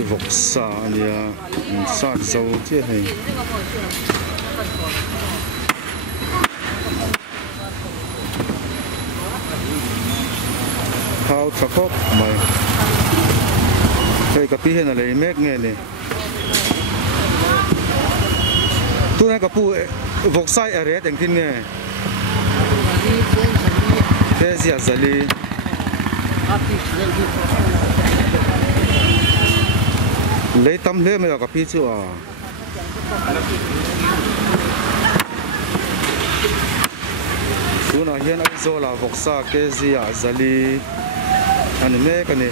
cái vọc xà nia xà dầu chứ hay thao chọc hốc mày cái pi hiện là lấy mét nghe nè tôi này cái pu vọc sai ở đấy tiếng tin nghe thế gì à zali lấy tâm lấy mấy cái pi chứ à tôi nói hiện anh zo là vọc sa cái gì à zali anh mấy cái này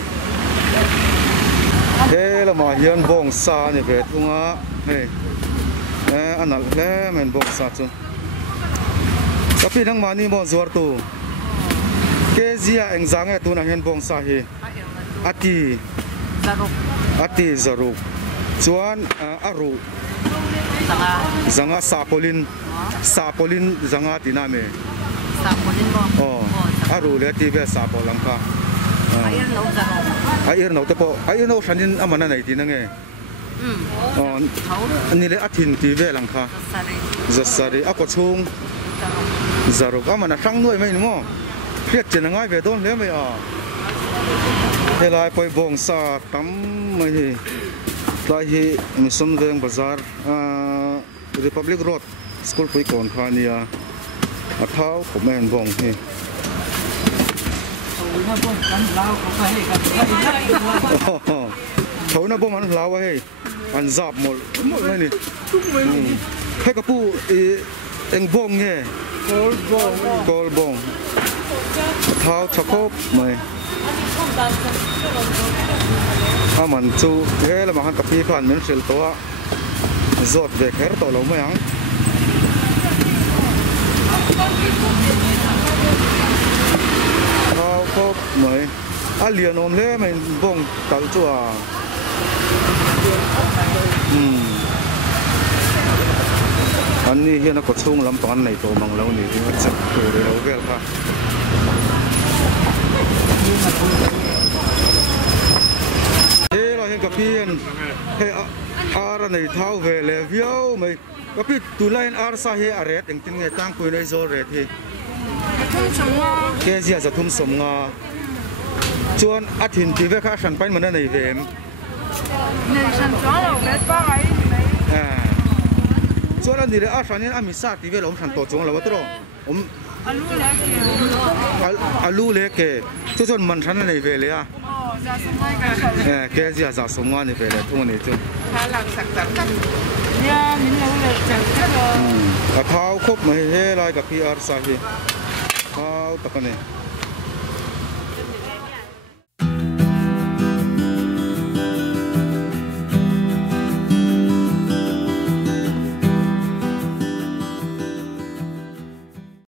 thế là mà hiện vong sa này về tung á này anh nói thế mình vong sa chứ tapi nang mani mo zuar tu kezia eng zange tu na hen bong sa hi ati zaruk chuan aru zanga sapolin zanga tiname aru le ti ve sapolang ka air no te po air no shanin amana nei tinange ni le athin ti ve lang kha zasari ako chung zaruk amana sang nuôi mấy đúng không? Biết chuyện ngay về đôn lấy mấy à? Thế lại phải bong sa tắm mấy gì? Lại hi Mission Veng Bazaar, Republic Road, School phải còn khai nia, tháo của mình bong hi. Thấu nó bong ăn lao hay, ăn dạp một này nè. Hay cái pu anh bong nghe. Gold bong thao chọc hốc mày mình chú thế là mà hắn tập đi phản miếng sườn to giọt về khé tổ lấu mày hăng thao hốc mày liền ôm lẽ mày bong tao chua anh đi hiện nó có chung lắm toán này tổ bằng lâu này thì nó chặt tổ để đấu về ha thế là hiện cà phê hay ar này thao về lẻ phiếu mày cà phê tủ lạnh ar sa hay aret tiếng tiếng nghe tăng quỳ này rồi rồi thì cái gì à thum sầm nga chuan ắt hình thì về khác sản phẩm mình này về này sản phẩm là cái ba cái cho nên thì ở sản nhân Amisa thì về là ông sản tổ chúng là vậy đó, ông alu lệ kề, cho nên mình sản này về lấy à, cái gì à giả sông ngon này về lấy thùng này chứ, tháo khúc mà hết lại cái PR sao thì tháo tất cả này.